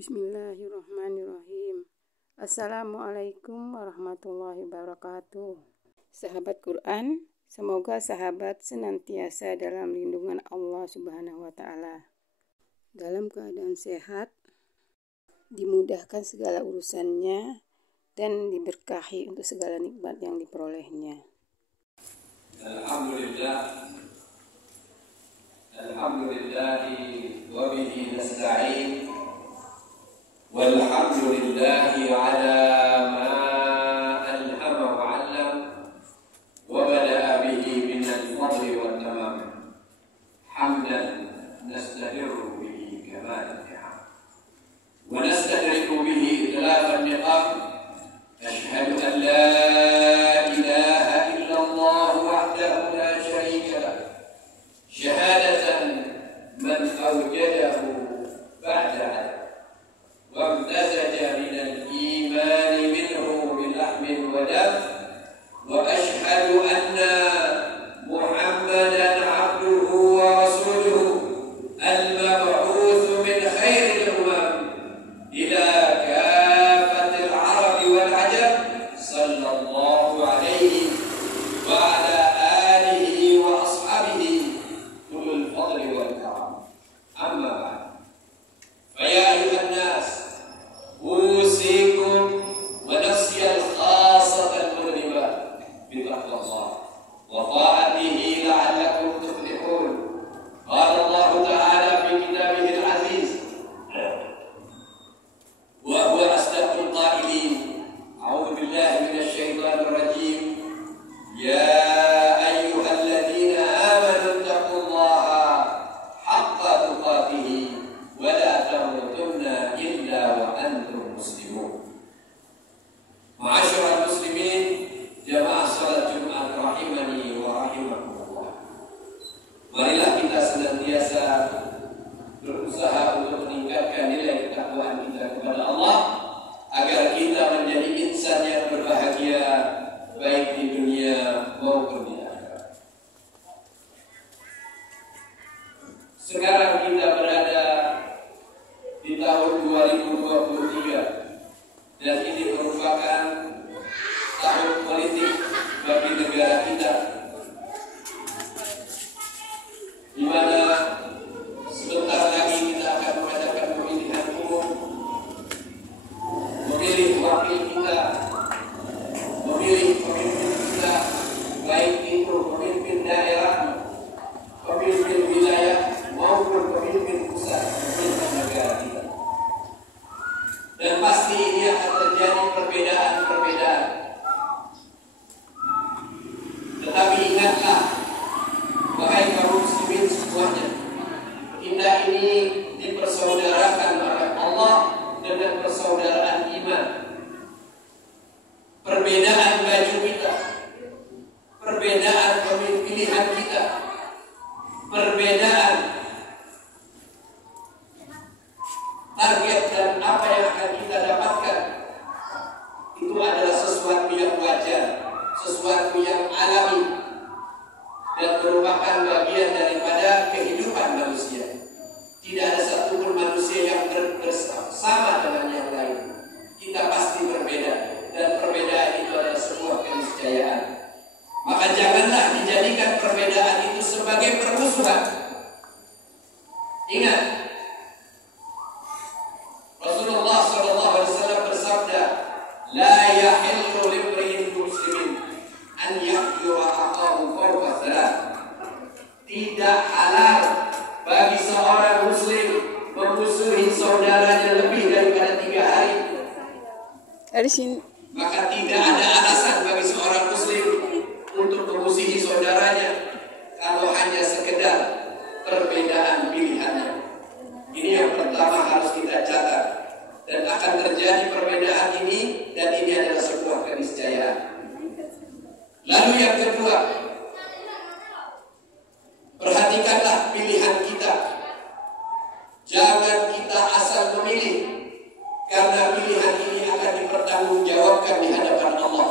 Bismillahirrahmanirrahim. Assalamualaikum warahmatullahi wabarakatuh. Sahabat Quran, semoga sahabat senantiasa dalam lindungan Allah Subhanahu wa Ta'ala, dalam keadaan sehat, dimudahkan segala urusannya, dan diberkahi untuk segala nikmat yang diperolehnya. Alhamdulillahi wa bihi nasta'in. Walhamdulillahi ala ma alhama wa 'allam wa bada'a bihi min al-fadli wa tamam. Hamdan nastadirru bihi kamal al-ni'am wa nastadriku bihi idlab al-niqam. Ashhadu an la ilaha illallah wahdahu la sharika lah, syahadatan man awjadahu ba'da وامتزج من الإيمان منه بلحم ودم وأشهد أن محمدا عبده ورسوله المبعوث من خير الأمم إلى كافة العرب والعجم صلى الله عليه وعلى آله وأصحابه أولي الفضل والكرم. أما بعد، فيا أيها الناس، أوصيكم ونفسي الخاصة المذنبة بتقوى الله وطاعته لعلكم تفلحون. قال الله تعالى في كتابه العزيز وهو أصدق القائلين: أعوذ بالله من الشيطان الرجيم. يا أيها الذين آمنوا اتقوا الله حق تقاته ولا تموتن إلا وأنتم مسلمون. معاشر المسلمين، jamaah salat Jumat rahimani wa rahimakumullah. Marilah kita senantiasa berusaha untuk meningkatkan nilai ketakwaan kita kepada Allah agar kita menjadi insan yang berbahagia baik di dunia maupun di akhirat. Sekarang kita berada di tahun 2023 dan ini merupakan tahun politik bagi negara kita, di mana sebentar lagi kita akan mengadakan pemilihan umum, memilih wakil kita, memilih pemimpin kita, baik itu pemimpin daerah, pemimpin wilayah maupun pemimpin pusat, pemimpin negara kita. Dan pasti ini akan terjadi perbedaan-perbedaan. Tetapi ingatlah, wahai kaum muslimin semuanya, kita ini dipersaudarakan oleh Allah dengan persaudaraan iman. Perbedaan baju kita, perbedaan pemilihan kita, perbedaan target dan apa yang akan kita dapatkan, itu adalah sesuatu yang wajar, sesuatu yang alami, dan merupakan bagian daripada kehidupan manusia. Tidak ada satupun manusia yang bersama dengan yang lain. Kita pasti berbeda, dan perbedaan itu adalah sebuah keniscayaan. Maka janganlah dijadikan perbedaan itu sebagai permusuhan. Ingat, Rasulullah SAW bersabda, "La yahillu limri'in muslimin an yahjura aqahu fawqa thalath." Tidak halal bagi seorang muslim memusuhi saudaranya lebih daripada 3 hari. Maka tidak ada alasan bagi seorang muslim untuk memusuhi saudaranya kalau hanya sekedar perbedaan pilihannya. Ini yang pertama harus kita catat, dan akan terjadi perbedaan ini, dan ini adalah sebuah keniscayaan. Lalu yang kedua, perhatikanlah pilihan kita. Jangan kita asal memilih, karena pilihan ini akan dipertanggungjawabkan di hadapan Allah.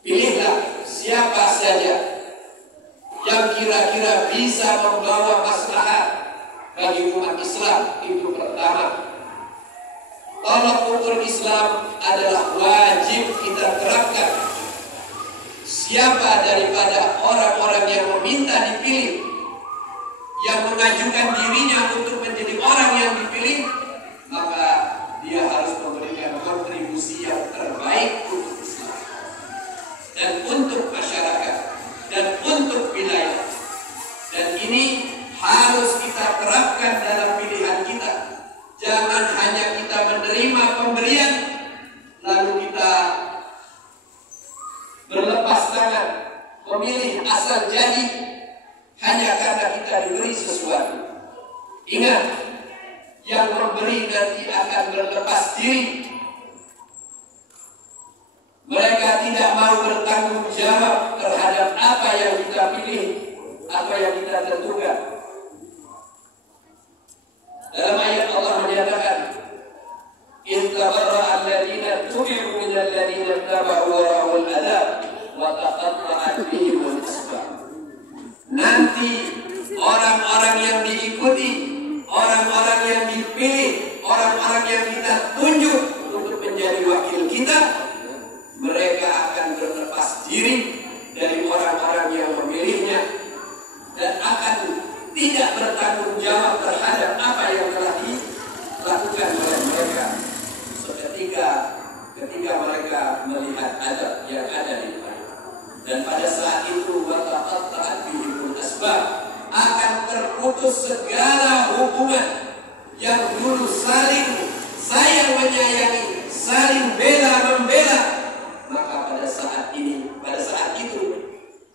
Pilihlah siapa saja yang kira-kira bisa membawa maslahat bagi umat Islam kultur Islam adalah wajib kita terapkan. Siapa daripada orang-orang yang meminta dipilih, yang mengajukan dirinya untuk menjadi orang yang dipilih, maka dia harus memberikan kontribusi yang terbaik untuk Islam dan untuk masyarakat dan untuk wilayah. Dan ini harus kita terapkan dalam pilihan kita. Jangan hanya kita menerima pemberian lalu kita berlepas tangan memilih asal jadi hanya karena kita diberi sesuatu. Ingat, yang memberi nanti akan berlepas diri. Mereka tidak mau bertanggung jawab terhadap apa yang kita pilih, apa yang kita tentukan. Dalam ayat Allah menyatakan, "In tabarra'a alladziina tubi'u minal ladziina taba'u wa ra'ul 'adzab wa taqatta'at bihimul asbab." Nanti orang-orang yang diikuti, orang-orang yang dipilih, orang-orang yang kita tunjuk untuk menjadi wakil kita, mereka akan berlepas diri dari orang-orang yang memilihnya dan akan tidak bertanggung jawab terhadap apa yang telah dilakukan oleh mereka ketika mereka melihat azab yang ada di depan. Dan pada saat itu wataqatta'at bihimul asbab, akan terputus segala hubungan yang dulu saling sayang menyayangi, saling bela membela. Maka pada saat itu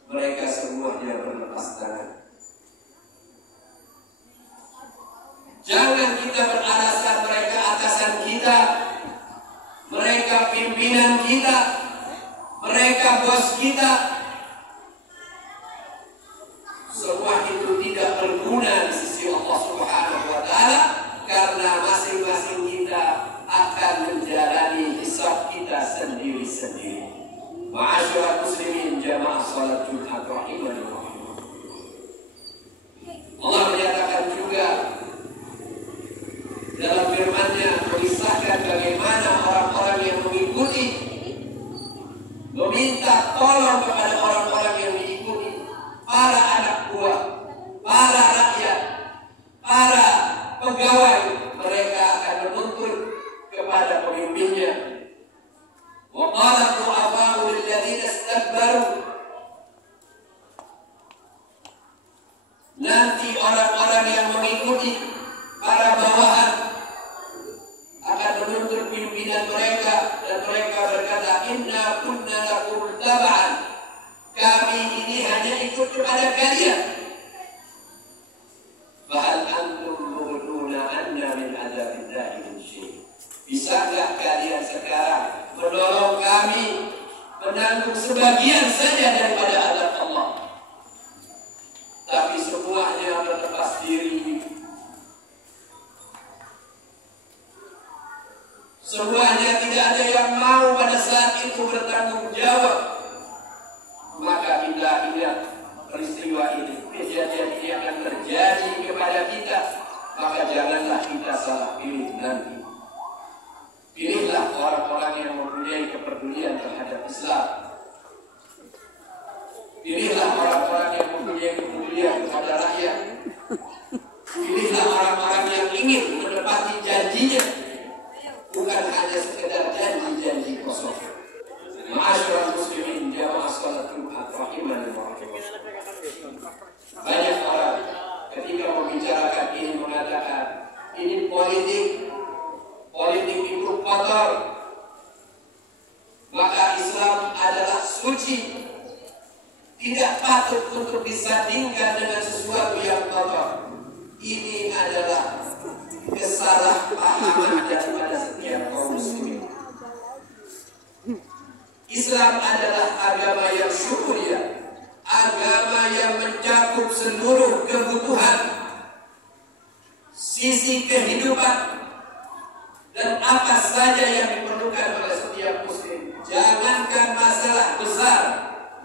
mereka semuanya berlepas tangan. Jangan kita beralasan mereka atasan kita, mereka pimpinan kita, mereka bos kita. Semua itu tidak berguna di sisi Allah Subhanahu wa Ta'ala, karena masing-masing kita akan menjalani hisab kita sendiri-sendiri. Ma'asyiral muslimin jamaah salat Jumat rahimani wa rahimakumullah. Allah menyatakan juga dalam firman-Nya, mengisahkan bagaimana orang-orang yang mengikuti meminta tolong kepada orang-orang yang diikuti, para anak buah, para rakyat, para pegawai. Mereka akan menuntut kepada pemimpinnya. Wa qala du'afa'u lilladzina istakbaru. Nanti orang-orang yang mengikuti, para bawahan, akan menuntut pimpinan mereka, dan mereka berkata, "Inna kunna lakum tab'an." Kami ini hanya ikut kepada kalian. Fahal antum mughnuna anna min adzabillahi min syai'. Bisakah kalian sekarang menolong kami menanggung sebagian saja daripada azab Allah? Tapi semuanya berlepas diri. Semuanya tidak ada yang mau pada saat itu bertanggung jawab. Maka bila ingat peristiwa ini, kejadian ini akan terjadi kepada kita, maka janganlah kita salah pilih nanti. Pilihlah orang-orang yang mempunyai kepedulian terhadap Islam. Pilihlah orang-orang yang mempunyai kepedulian kepada rakyat. Pilihlah orang-orang yang ingin menepati janjinya, bukan hanya sekedar janji-janji kosong. Ma'asyiral muslimin jamaah salat Jumat rahimani wa rahimakumullah. Banyak orang ketika membicarakan ini mengatakan ini politik itu kotor. Maka Islam adalah suci, tidak patut untuk disandingkan dengan sesuatu yang kotor. Ini adalah kesalahpahaman daripada setiap kaum muslimin. Islam adalah agama yang syukuriyah, agama yang mencakup seluruh kebutuhan, sisi kehidupan, dan apa saja yang diperlukan oleh setiap muslim. Jangankan masalah besar,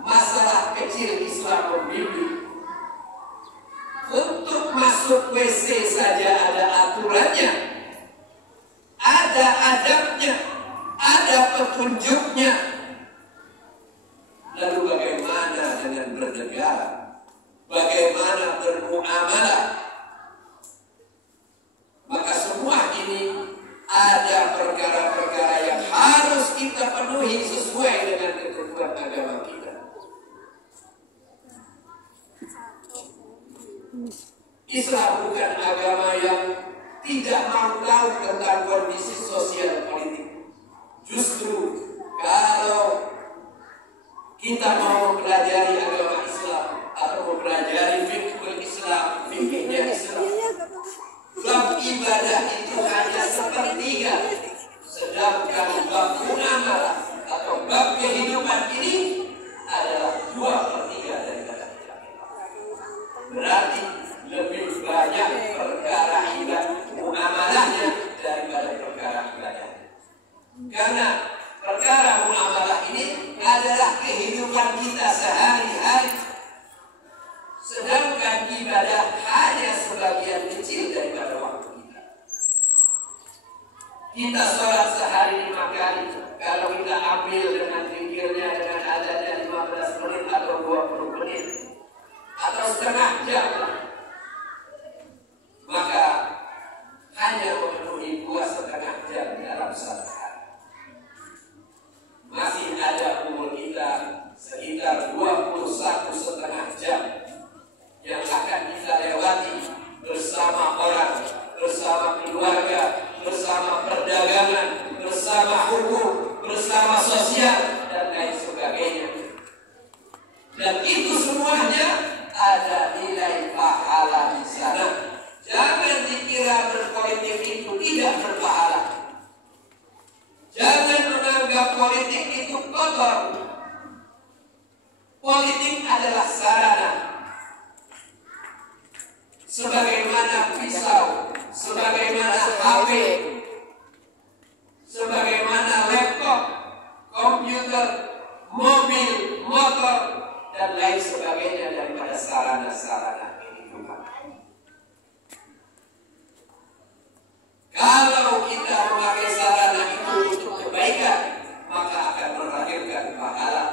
masalah kecil Islam membimbing. Untuk masuk WC saja ada aturannya, ada adabnya. ada perkara-perkara yang harus kita penuhi sesuai dengan ketentuan agama kita. Islam bukan agama yang tidak mau tahu tentang kondisi sosial politik. Justru kalau kita mau mempelajari agama Islam atau mempelajari fikih Islam, fikihnya Islam, bab ibadah itu hanya sepertiga, sedangkan bab muamalah atau bab kehidupan ini adalah 2/3 daripada kita. Berarti lebih banyak perkara ibadah muamalahnya daripada perkara ibadah. Karena perkara muamalah ini adalah kehidupan kita sehari-hari, sedangkan ibadah hanya sebagian kecil daripada waktu kita. Kita sholat sehari 5 kali. Kalau kita ambil dengan pikirnya, dengan adanya 15 menit atau 20 menit atau setengah jam, maka hanya memenuhi 2,5 jam dalam satu hari. Masih ada umur kita sekitar 21,5 jam yang akan kita lewati bersama orang, bersama keluarga, bersama perdagangan, bersama hukum, bersama sosial, dan lain sebagainya. Dan itu semuanya ada nilai pahala di sana. Jangan dikira berpolitik itu tidak berpahala. Jangan menganggap politik itu kotor. Politik adalah sarana. Sebagaimana pisau, sebagaimana HP, sebagaimana laptop, komputer, mobil, motor, dan lain sebagainya daripada sarana-sarana kehidupan. Kalau kita memakai sarana itu untuk kebaikan, maka akan melahirkan pahala.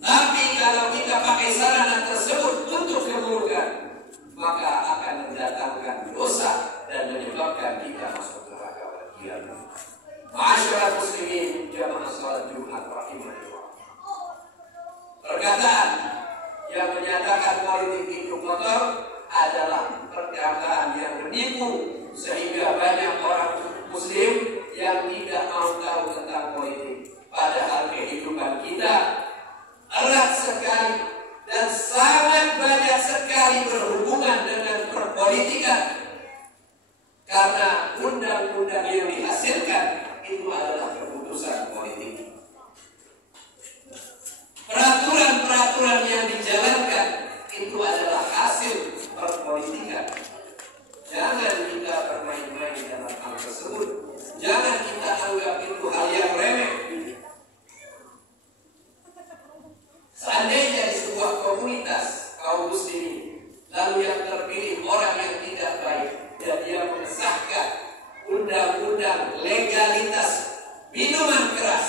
Tapi kalau kita pakai sarana tersebut untuk keburukan, maka akan mendatangkan dosa dan menyebabkan kita masuk neraka bagian. Ma'asyiral muslimin jamaah salat Jumat rahimahullah. Perkataan yang menyatakan politik itu kotor adalah perkataan yang menipu, sehingga banyak orang muslim yang tidak mau tahu tentang politik. Padahal kehidupan kita erat sekali dan sangat banyak sekali berhubungan dengan perpolitikan. Karena undang-undang yang dihasilkan itu adalah keputusan politik. Peraturan-peraturan yang dijalankan itu adalah hasil perpolitikan. Jangan kita bermain-main dalam hal tersebut. Jangan kita anggap itu hal yang remeh. Seandainya di sebuah komunitas kaum muslimin, lalu yang terpilih orang yang tidak baik, dan dia mengesahkan undang-undang legalitas minuman keras,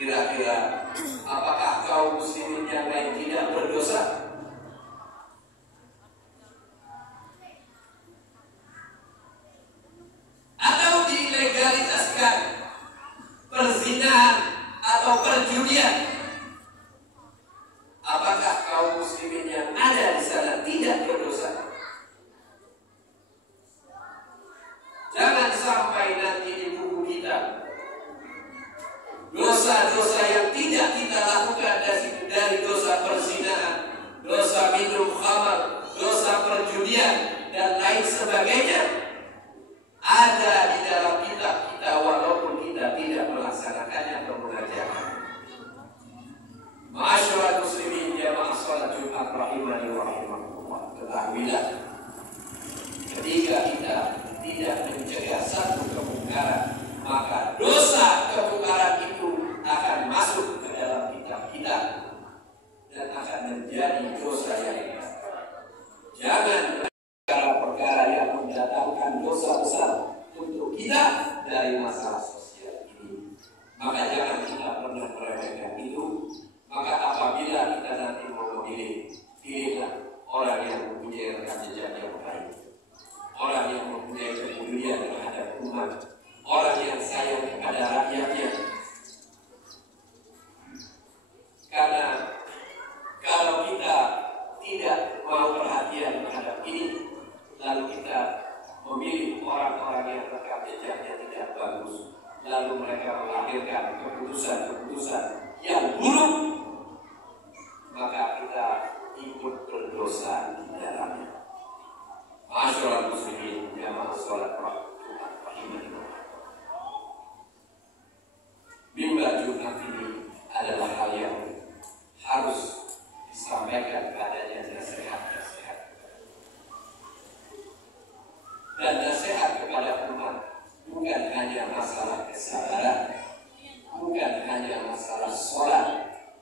kira-kira apakah kaum muslimin yang lain tidak berdosa? Atau dilegaliskan perzinahan atau perjudian, apakah kaum muslimin yang ada di sana tidak berdosa? Jangan sampai nanti di buku kita dosa-dosa yang tidak kita lakukan dari dosa perzinahan, dosa minum khamar, dosa perjudian, dan lain sebagainya ada di dalam kitab kita walaupun kita tidak melaksanakannya atau mengajarkan. Ma'asyiral muslimin jamaah salat Jumat rahimani wa rahimakumullah. Ketahuilah, ketika kita tidak mencegah satu kemungkaran, maka dosa kemungkaran itu akan masuk ke dalam kitab kita dan akan menjadi dosa yang besar. Jangan perkara-perkara yang mendatangkan dosa besar untuk kita dari masalah sosial ini. Maka jangan kita pernah meremehkan itu. Maka apabila kita nanti mau memilih, pilihlah orang yang mempunyai rekam jejak yang baik, orang yang mempunyai kepedulian terhadap umat, orang yang sayang kepada rakyatnya. Karena kalau kita tidak mau perhatian terhadap ini, lalu kita memilih orang-orang yang rekam jejaknya tidak bagus, lalu mereka melahirkan keputusan-keputusan yang buruk, maka kita ikut berdosa di dalamnya. Ma'asyiral muslimin, jamaah salat rahimahullah. Mimbar Jumat ini adalah hal yang harus disampaikan padanya nasihat-nasihat. Dan nasihat kepada umat bukan hanya masalah kesabaran, bukan hanya masalah sholat,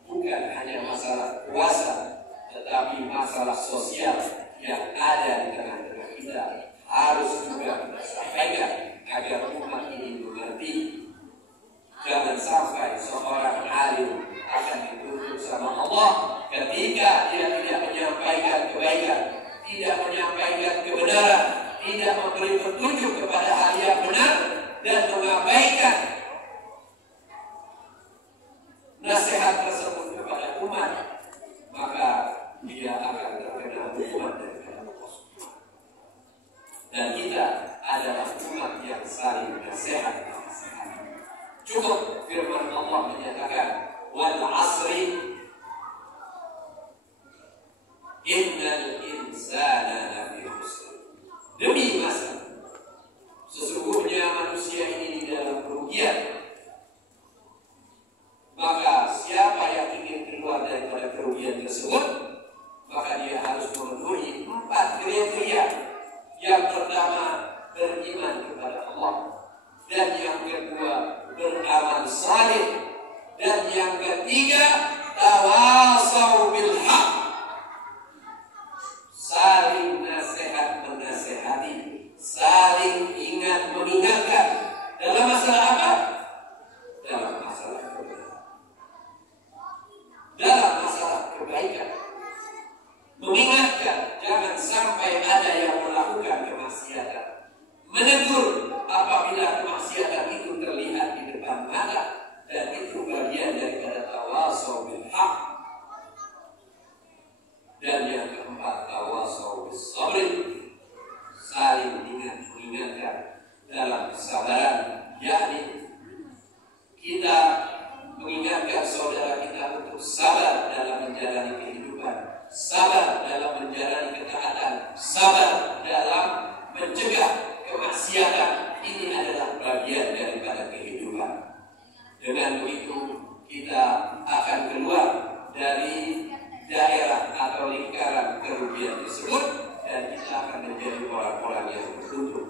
bukan hanya masalah puasa, tetapi masalah sosial yang ada di tengah-tengah kita harus juga kita sampaikan agar umat ini mengerti. Jangan sampai seorang alim akan dituntut sama Allah ketika dia tidak menyampaikan kebaikan, tidak menyampaikan kebenaran, tidak memberi petunjuk kepada hal yang benar, dan mengabaikan nasihat tersebut kepada umat, maka dia akan terkena hukuman dari Allah. Dan kita adalah umat yang saling nasihat. Cukup firman Allah menyatakan, wal asri innal insana lafi khusr. Demi masa, sesungguhnya manusia ini di dalam kerugian. Maka siapa yang ingin keluar daripada kerugian tersebut, maka dia harus memenuhi 4 kriteria. Yang pertama, beriman kepada Allah, dan yang kedua, beramal saleh, dan yang ketiga, tawasau bil haq, saling nasihat menasehati, saling ingat mengingatkan. Dalam masalah apa? Dalam masalah kebaikan. Dalam masalah kebaikan, mengingatkan jangan sampai ada yang melakukan kemaksiatan, menegur apabila kemaksiatan itu terlihat di depan mata, dan itu bagian daripada tawasau bil haq. Dan yang keempat, tawasau bis sabr, saling mengingatkan dalam kesabaran, yakni kita mengingatkan saudara kita untuk sabar dalam menjalani kehidupan, sabar dalam menjalani ketaatan, sabar dalam mencegah kemaksiatan. Ini adalah bagian daripada kehidupan. Dengan begitu kita akan keluar dari daerah atau lingkaran kerugian tersebut, dan kita akan menjadi orang-orang yang beruntung